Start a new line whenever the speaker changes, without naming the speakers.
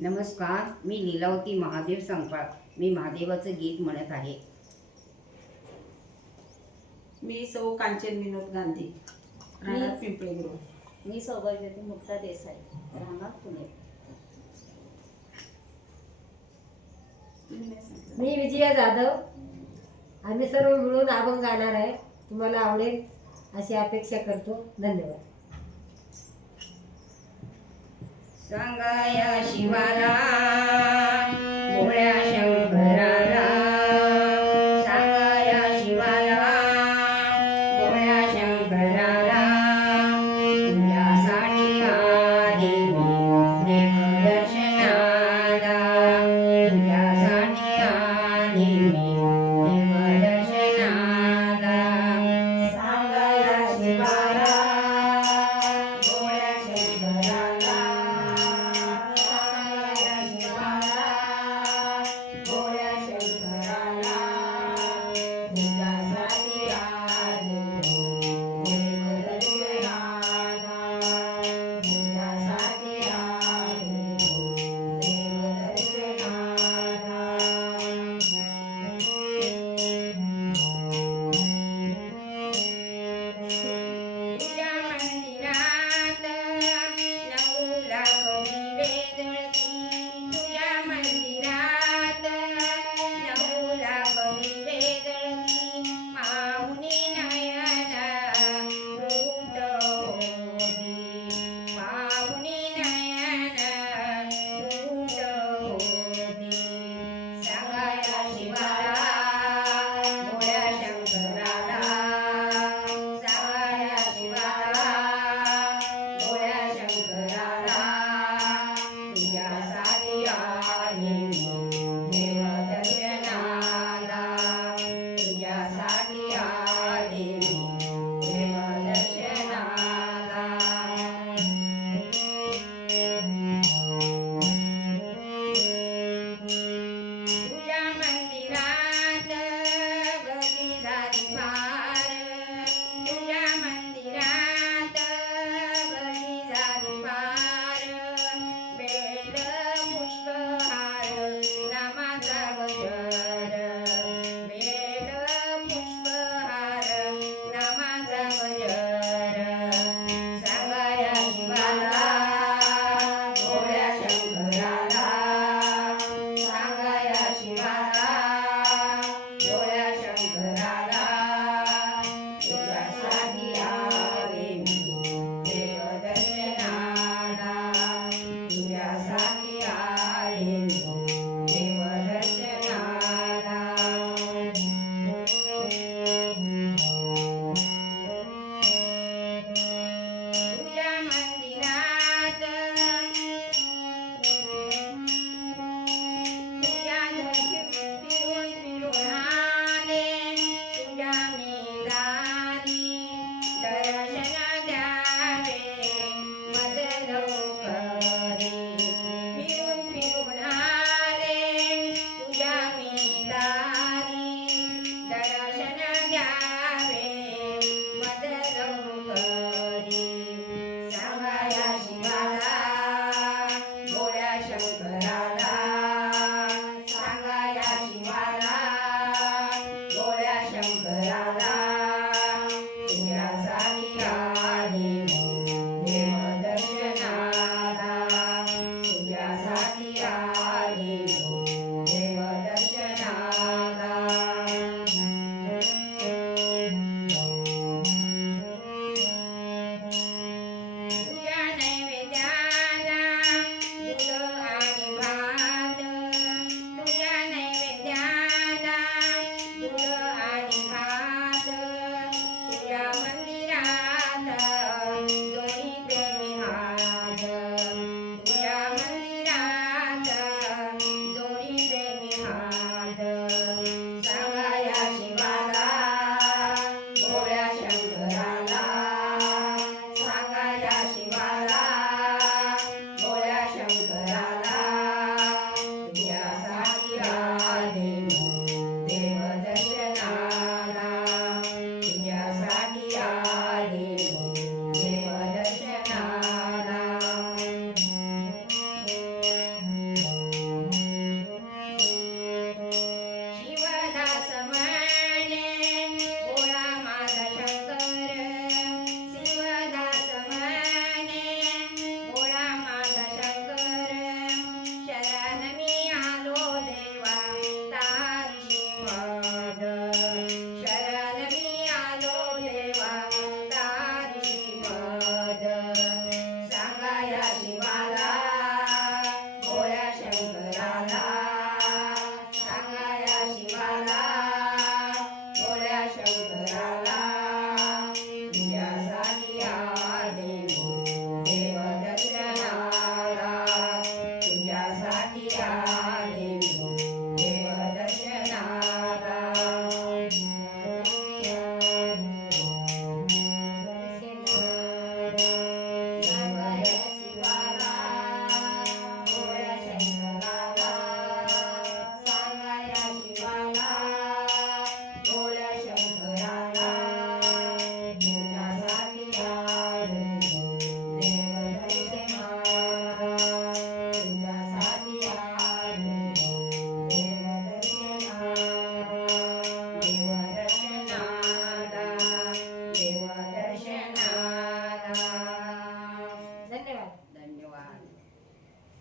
नमस्कार मी लीलावती महादेव संकपाळ मी महादेवाचं गीत म्हणत आहे.
मी सौ कांचन विनोद गांधी. राहणार पिंपळे गृह.
मी सौभाग्यवती मुक्ता देसाई. राहणार पुणे.
मी विजया जाधव. आम्ही सर्व मिळून अभंग गाणार आहे. तुम्हाला आवडेल अशी अपेक्षा करतो. धन्यवाद.
सांगा या शिवाला la